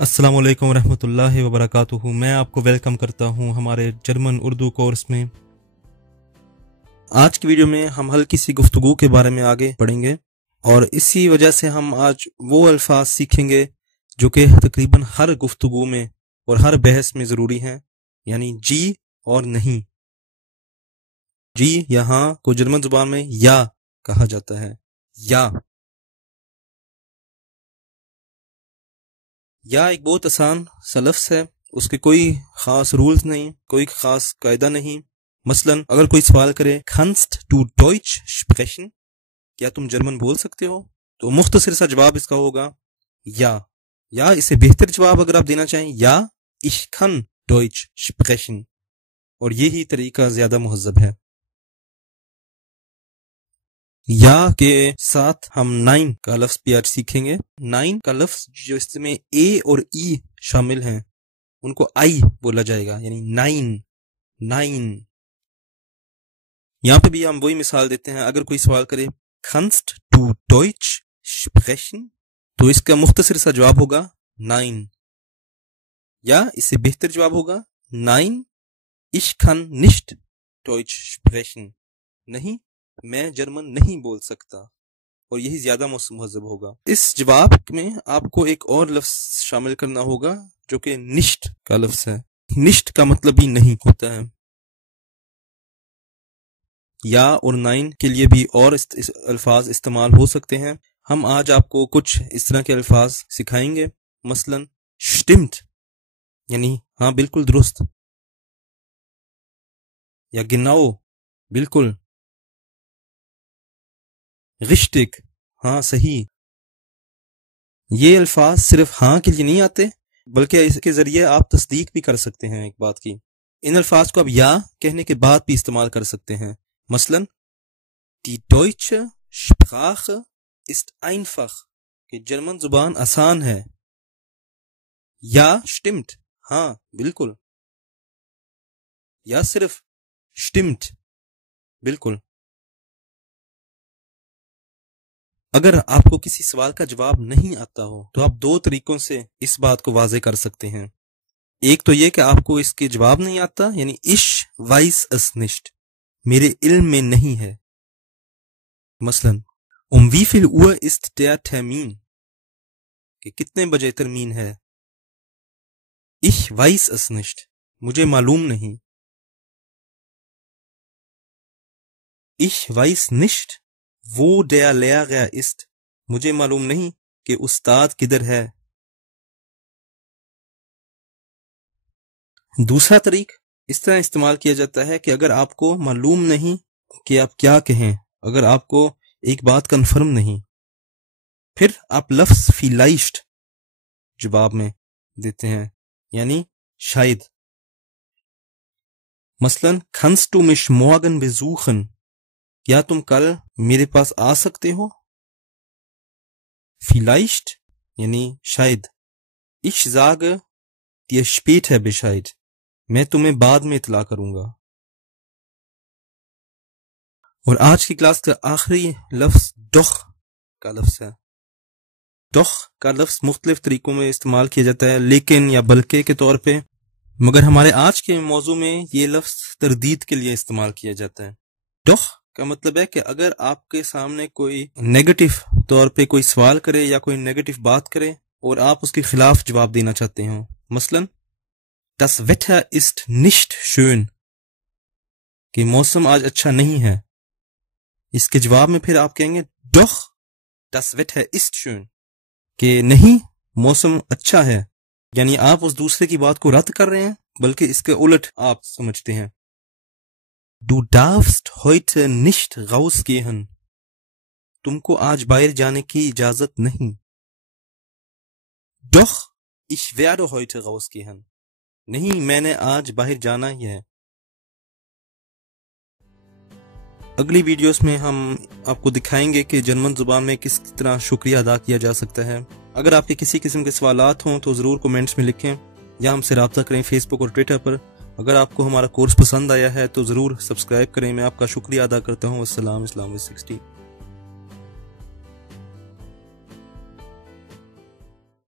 अस्सलामु अलैकुम रहमतुल्लाहि व बरकातुहू। मैं आपको वेलकम करता हूं हमारे जर्मन उर्दू कोर्स में। आज की वीडियो में हम हल्की सी गुफ्तगू के बारे में आगे बढ़ेंगे और इसी वजह से हम आज वो अल्फाज सीखेंगे जो कि तकरीबन हर गुफ्तगू में और हर बहस में ज़रूरी हैं, यानी जी और नहीं। जी यहाँ को जर्मन जुबान में या कहा जाता है। या एक बहुत आसान सा लफ्ज़ है, उसके कोई ख़ास रूल्स नहीं, कोई ख़ास कायदा नहीं। मसलन अगर कोई सवाल करे kannst du Deutsch sprechen, क्या तुम जर्मन बोल सकते हो, तो मुख्तसर सा जवाब इसका होगा या इससे बेहतर जवाब अगर आप देना चाहें या ich kann Deutsch sprechen, और यही तरीका ज्यादा मुहज़्ज़ब है। या के साथ हम नाइन का लफ्ज भी आज सीखेंगे। नाइन का लफ्ज जो इसमें ए और ई शामिल हैं उनको आई बोला जाएगा, यानी नाइन। यहाँ पे भी हम वही मिसाल देते हैं। अगर कोई सवाल करे kannst du Deutsch sprechen, तो इसका मुख्तसर सा जवाब होगा नाइन, या इससे बेहतर जवाब होगा nine ich kann nicht Deutsch sprechen, नहीं मैं जर्मन नहीं बोल सकता, और यही ज्यादा मुहज़्ज़ब होगा। इस जवाब में आपको एक और लफ्ज शामिल करना होगा जो कि निश्ट का लफ्ज है। निश्ट का मतलब ही नहीं होता है। या और नाइन के लिए भी और अल्फाज इस्तेमाल हो सकते हैं। हम आज आपको कुछ इस तरह के अल्फाज सिखाएंगे। मसलन stimmt यानी हाँ बिल्कुल दुरुस्त, या genau बिल्कुल, richtig हाँ सही। ये अल्फाज सिर्फ हाँ के लिए नहीं आते, बल्कि इसके जरिए आप तस्दीक भी कर सकते हैं एक बात की। इन अल्फाज को आप या कहने के बाद भी इस्तेमाल कर सकते हैं। मसलन die deutsche Sprache ist einfach, कि जर्मन जुबान आसान है। या stimmt हाँ बिल्कुल, या सिर्फ stimmt बिल्कुल। अगर आपको किसी सवाल का जवाब नहीं आता हो तो आप दो तरीकों से इस बात को वाज़े कर सकते हैं। एक तो ये कि आपको इसके जवाब नहीं आता, यानी ich weiß es nicht, मेरे इल्म में नहीं है। मसलन wie viel Uhr ist der Termin, कि कितने बजे तरमीन है। ich weiß es nicht, मुझे मालूम नहीं। ich weiß nicht wo der Lehrer ist, मुझे मालूम नहीं कि उस्ताद किधर है। दूसरा तरीक इस तरह इस्तेमाल किया जाता है कि अगर आपको मालूम नहीं कि आप क्या कहें, अगर आपको एक बात कन्फर्म नहीं, फिर आप लफ्ज vielleicht जवाब में देते हैं, यानी शायद। मसलन kannst du mich morgen besuchen, क्या तुम कल मेरे पास आ सकते हो। vielleicht यानी शायद। ich sage dir später Bescheid, मैं तुम्हें बाद में इतला करूंगा। और आज की क्लास का आखिरी लफ्ज doch का लफ्ज है। doch का लफ्ज मुख्तलिफ तरीकों में इस्तेमाल किया जाता है, लेकिन या बल्कि के तौर पे, मगर हमारे आज के मौजू में ये लफ्ज तरदीद के लिए इस्तेमाल किया जाता है। doch का मतलब है कि अगर आपके सामने कोई नेगेटिव तौर पे कोई सवाल करे या कोई नेगेटिव बात करे और आप उसके खिलाफ जवाब देना चाहते हो। मसलन das Wetter ist nicht schön, कि मौसम आज अच्छा नहीं है। इसके जवाब में फिर आप कहेंगे doch das Wetter ist schön, कि नहीं मौसम अच्छा है, यानी आप उस दूसरे की बात को रद्द कर रहे हैं, बल्कि इसके उलट आप समझते हैं। Du darfst heute nicht rausgehen, तुमको आज बाहर जाने की इजाजत नहीं। Doch ich werde heute rausgehen, नहीं मैंने आज बाहर जाना ही है। अगली वीडियोस में हम आपको दिखाएंगे कि जर्मन जुबान में किस तरह शुक्रिया अदा किया जा सकता है। अगर आपके किसी किस्म के सवालात हों तो ज़रूर कमेंट्स में लिखें या हमसे रब्ता करें फेसबुक और ट्विटर पर। अगर आपको हमारा कोर्स पसंद आया है तो ज़रूर सब्सक्राइब करें। मैं आपका शुक्रिया अदा करता हूँ। अस्सलाम 60।